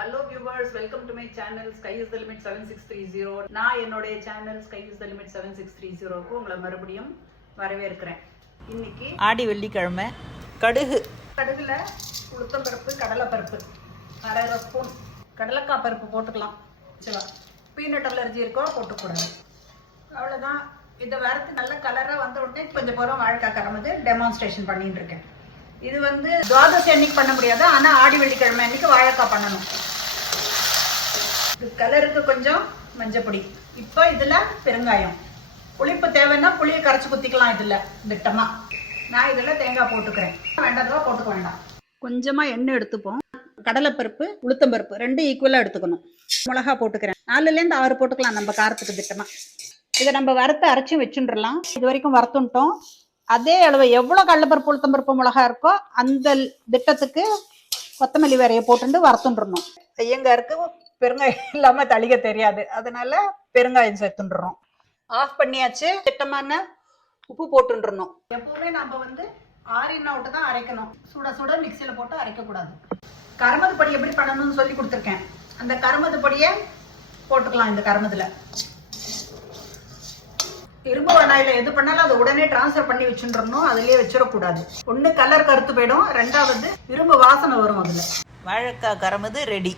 Hello viewers, welcome to my channel Sky is the Limit 7630. நான் என்னோட channel Sky is the Limit 7630 க்கு உங்களை மறுபடியும் வரவேற்கிறேன். இன்னைக்கு ஆடி வெள்ளிக்கிழமை கடுகுல உளுத்தம் பருப்பு, கடலை பருப்பு 1/2 ஸ்பூன், கடலைக்காய் பருப்பு போட்டுக்கலாம். சரி, பீனட் அலர்ஜி இருக்கோ போட்டுக்கூடாது. அவ்வளோதான். இதை வறுத்து நல்ல கலராக வந்த உடனே கொஞ்சம் போகிறோம் வாழைக்காய் கறந்து டெமான்ஸ்ட்ரேஷன் பண்ணிட்டு இருக்கேன். இது வந்து துவாதசி அன்னைக்கு பண்ண முடியாது, ஆனால் ஆடி வெள்ளிக்கிழமை அன்னைக்கு வாழைக்காய் பண்ணணும். இது கலருக்கு கொஞ்சம் மஞ்சப்பொடி. இப்போ இதில் பெருங்காயம், புளிப்பு தேவைன்னா புளியை கரைச்சி குத்திக்கலாம். இதில் திட்டமாக நான் இதில் தேங்காய் போட்டுக்கிறேன். வேண்டாதவா போட்டுக்க வேண்டாம். கொஞ்சமாக எண்ணெய் எடுத்துப்போம். கடலைப்பருப்பு உளுத்தம்பருப்பு ரெண்டும் ஈக்குவலாக எடுத்துக்கணும். மிளகா போட்டுக்கிறேன். 4லேருந்து 6 போட்டுக்கலாம் நம்ம காரத்துக்கு திட்டமாக. இதை நம்ம வறுத்து அரைச்சி வச்சுட்டுலாம். இது வரைக்கும் வறுத்துட்டோம். அதே அளவு எவ்வளோ கடலைப்பருப்பு உளுத்தம்பருப்பு மிளகா இருக்கோ அந்த திட்டத்துக்கு கொத்தமல்லி வேறையை போட்டுட்டு வறுத்துட்டுறணும். ஐயங்காருக்கு பெருங்காயம் இல்லாமல் தளிக்க தெரியாது, அதனால பெருங்காயம் சேர்த்துட்டுறோம். ஆஃப் பண்ணியாச்சு. திட்டமான உப்பு போட்டுருணும். எப்பவுமே நம்ம வந்து ஆறின விட்டு தான் அரைக்கணும். சுட சுட மிக்சியில் போட்டு அரைக்கக்கூடாது. கருமது பொடி எப்படி பண்ணணும்னு சொல்லி கொடுத்துருக்கேன். அந்த கருமது பொடியை போட்டுக்கலாம். இந்த கருமதுல இரும்பு வண்ணாயில எது பண்ணாலும் அதை உடனே டிரான்ஸ்ஃபர் பண்ணி வச்சுருந்தோம். அதுலயே வச்சிடக்கூடாது. ஒன்று கலர் கருத்து போயிடும், 2வது இரும்பு வாசனை வரும். அதுல வாழைக்காய் கறமது ரெடி.